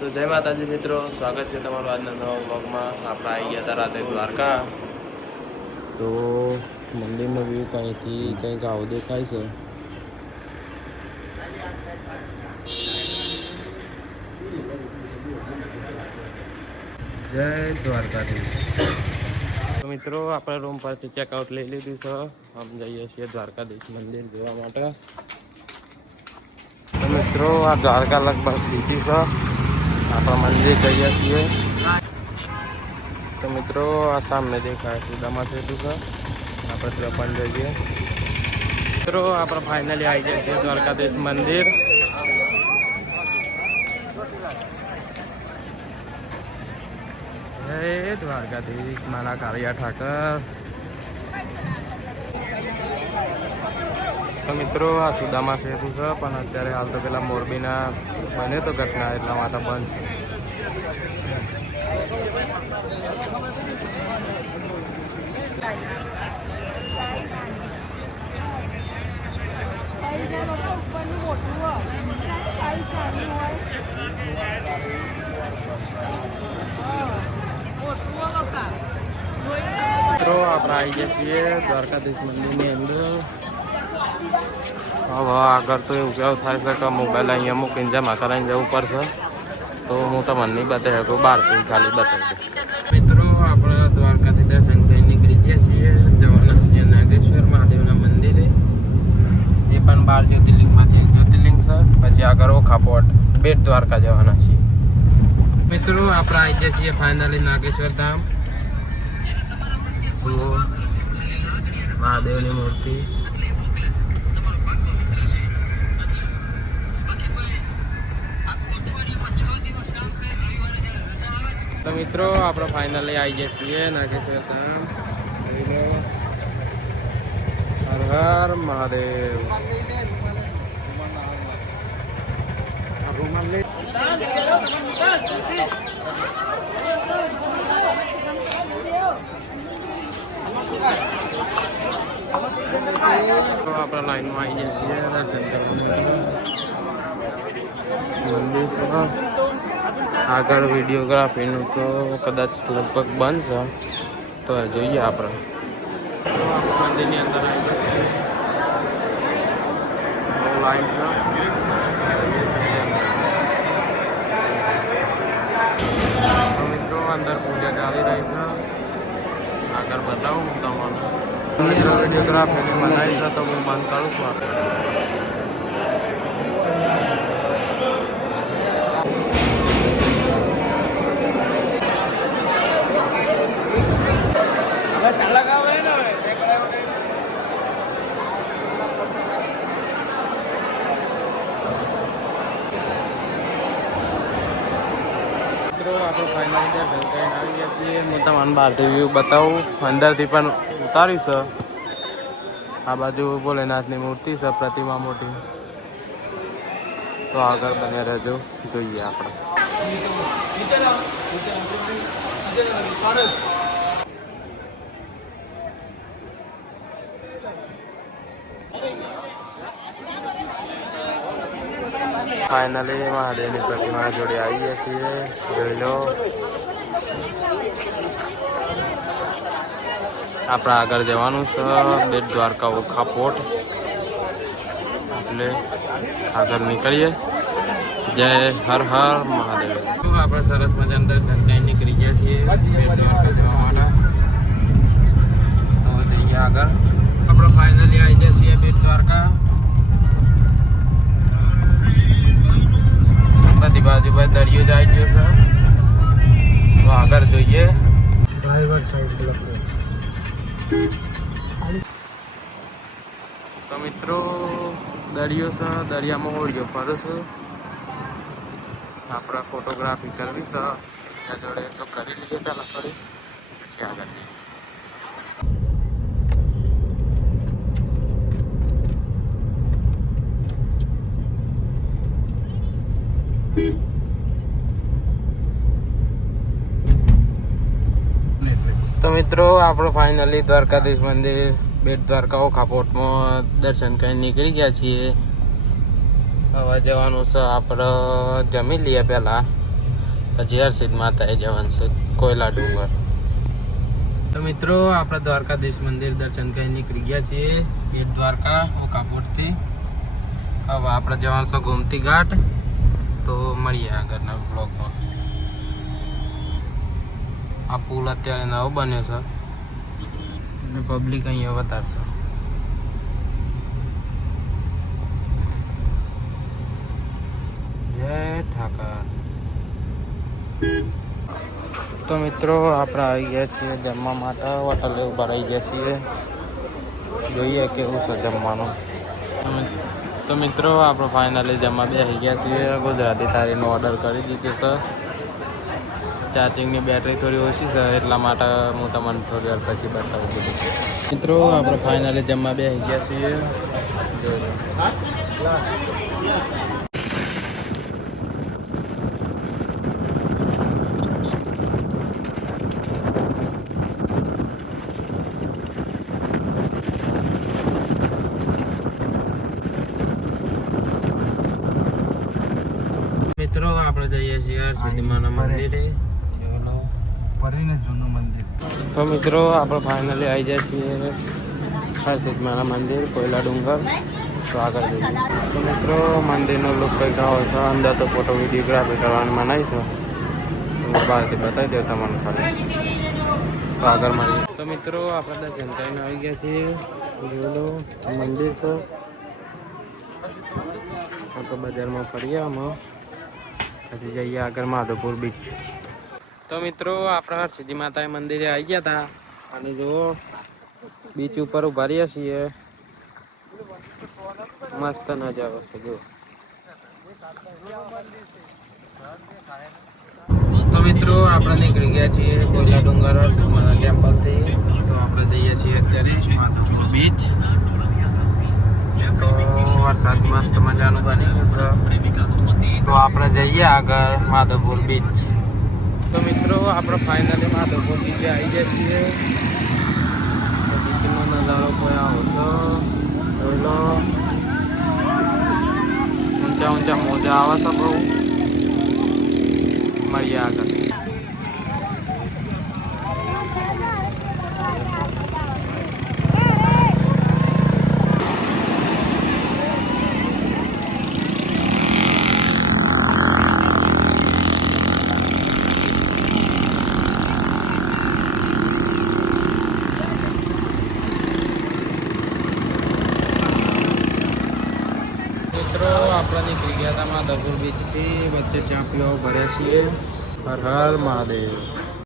તો જય માતાજી મિત્રો, સ્વાગત છે તમારું આજના નવા વ્લોગમાં. આપણે આવી ગયા હતા રાતે દ્વારકા. તો મંદિરનો વ્યૂ કંઈથી કંઈક આવો દેખાય છે. જય દ્વારકાધીશ. તો મિત્રો આપણે રૂમ પરથી ચેકઆઉટ લઈ લીધું છે. અમે જઈએ છીએ દ્વારકાધીશ મંદિર જોવા માટે. તો મિત્રો આ દ્વારકા લગભગ બીજી છે. આપણે મંદિર જઈએ છીએ. તો મિત્રો આ સામે દેખાય સુદામા સેતુ છે. આપણે ત્યાં પણ જઈએ. મિત્રો આપણે ફાઇનલી આવી ગયા છીએ દ્વારકાધીશ મંદિર. જય દ્વારકાધીશ મારા કાળિયા ઠાકર. તો મિત્રો આ સુદામા સેતુ છે, પણ અત્યારે હાલ તો પેલા મોરબીના બને તો ઘટના એટલા માટે બંધ. મિત્રો આપણે આવી ગયા છીએ દ્વારકાધીશ મંદિરની અંદર. હવે આગળ તો એવું કેવું થાય છે કે મોબાઈલ અહીંયા મૂકીને જમા કરાવીને જવું પડશે. તો હું તમને નહીં બતાવી શકું, બહારથી ખાલી બતાવી દઉં. મિત્રો આપણે દ્વારકાથી દર્શન કરી નીકળી ગયા છીએ. જવાના છીએ નાગેશ્વર મહાદેવના મંદિરે. એ પણ 12 જ્યોતિર્લિંગમાંથી એક જ્યોતિર્લિંગ છે. પછી આગળ ઓખાપોટ બેટ દ્વારકા જવાના છીએ. મિત્રો આપણે આવી ગયા છીએ ફાઇનલી નાગેશ્વર ધામ. મહાદેવની મૂર્તિ. તો મિત્રો આપણે ફાઇનલી આવી ગયા છીએ નાગેશ્વર ધામ. હર હર મહાદેવ. તો આપણે લાઈનમાં આવી ગયા છીએ દર્શન કરવા. મંદિર આગળ વિડીયોગ્રાફીનું તો કદાચ લગભગ બંધ છે, તો જોઈએ આપણે. મંદિરની અંદર આવી ગયા લાઈન છે. મિત્રો અંદર પૂજા ચાલી રહી છે. આગળ બતાવું હું તમને. વિડીયોગ્રાફીની મનાઈ છે તો હું બંધ કરું છું. આપણે આપણે ફાઇનલી દર્શન કરીને આવી ગયા છીએ. હું તમને બહારથી વ્યૂ બતાવું. અંદરથી પણ ઉતાર્યું છે. આ બાજુ ભોલેનાથની મૂર્તિ છે, પ્રતિમા મોટી. તો આગળ બને રહેજો, જોઈએ આપણે. ફાઇનલી મહાદેવની પ્રતિમા જોડે આવી ગયા છીએ. જોઈ લો. આપણે આગળ જવાનું છે બેટ દ્વારકા ઓખાપોટ. એટલે આગળ નીકળીએ. જય હર હર મહાદેવ. આપણે સરસ મજાના દર્શન કરી નીકળી ગયા છીએ બેટ દ્વારકા જવા માટે. હવે જઈએ આગળ. આપણે ફાઇનલી આવી ગયા છીએ બેટ દ્વારકા. બધી બાજુ પર દરિયો જાય ગયો છે, તો આગળ જોઈએ. તો મિત્રો દરિયો છે, દરિયામાં હોળીઓ ફરે છે. આપણે ફોટોગ્રાફી કરવી છે. ઈચ્છા જોડે તો કરી લઈએ પહેલાં થોડી, પછી આગળ જઈએ. તો મિત્રો આપણે ફાઇનલી દ્વારકાધીશ મંદિર બેટ દ્વારકા ઓખાપોટમાં દર્શન કરીને નીકળી ગયા છીએ. હવે જવાનું છે આપણે જમી લઈએ પહેલાં, પછી હર્ષિદ માતાએ જવાનું છે કોયલા ડુંગર. તો મિત્રો આપણે દ્વારકાધીશ મંદિર દર્શન કરી નીકળી ગયા છીએ બેટ દ્વારકા ઓકાપોરથી. હવે આપણે જવાનું છે ગોમતી ઘાટ. તો મળીએ આગળના બ્લોગમાં. આ પુલ અત્યારે નવો બન્યો છે અને પબ્લિક અહીંયા વધારે છે. જય ઠાકર. તો મિત્રો આપણે આવી ગયા છીએ જમવા માટે. હોટલે ઉભા રહી ગયા છીએ, જોઈએ કેવું છે જમવાનું. તો મિત્રો આપણે ફાઇનલી જમવા બેસી ગયા છીએ. ગુજરાતી થાળીનો ઓર્ડર કરી દીધો છે. ચાર્જિંગની બેટરી થોડી ઓછી છે એટલા માટે હું તમને થોડી વાર પછી બતાવું બધું. મિત્રો આપણે ફાઇનલી જમવા બેસી ગયા છીએ. મિત્રો આપણે જઈએ છીએ હરસિદ્ધિમાના મંદિરે. તો મિત્રો આપણે ફાઇનલી આવી જાય છીએ હરસિદ્ધિમાના મંદિર કોયલા ડુંગર. તો આગળ જઈએ. તો મિત્રો મંદિરનો લુક કંઈક આવો છે. અંદર તો ફોટો વિડીયોગ્રાફી કરવાની મનાઈ છે. હું બહારથી બતાવી દઉં તમને ખાલી. તો આગળ મળીએ. તો મિત્રો આપણે દર્શન કરીને આવી ગયા છીએ. જોયેલું મંદિર છે. તો બજારમાં ફરીએ આમાં પછી જઈએ આગળ માધવપુર બીચ. તો મિત્રો આપણે હરસિદ્ધિ માતા મંદિરે આવી ગયા હતા અને જુઓ બીચ ઉપર ઉભા રહ્યા છીએ. મસ્ત નજારો છે જો. તો મિત્રો આપણે નીકળી ગયા છીએ કોયલા ડુંગર ટેમ્પલથી. તો આપણે જઈએ છીએ અત્યારે માધવપુર બીચ. તો વરસાદ મસ્ત મજાનું બની ગયું છે. તો આપણે જઈએ આગળ માધવપુર બીચ. તો મિત્રો આપણે ફાઇનલી માધવપુર બીચે આવી ગયા છીએ. બીચનો નજારો કોઈ આવો તો જોઈ ઊંચા ઊંચા મોજા આવે છે બહુ. મળીએ આગળ. આપણે નીકળી ગયા હતા માધવપુર બીચથી. વચ્ચે ચા પીવા ભર્યા છીએ. હર હર મહાદેવ.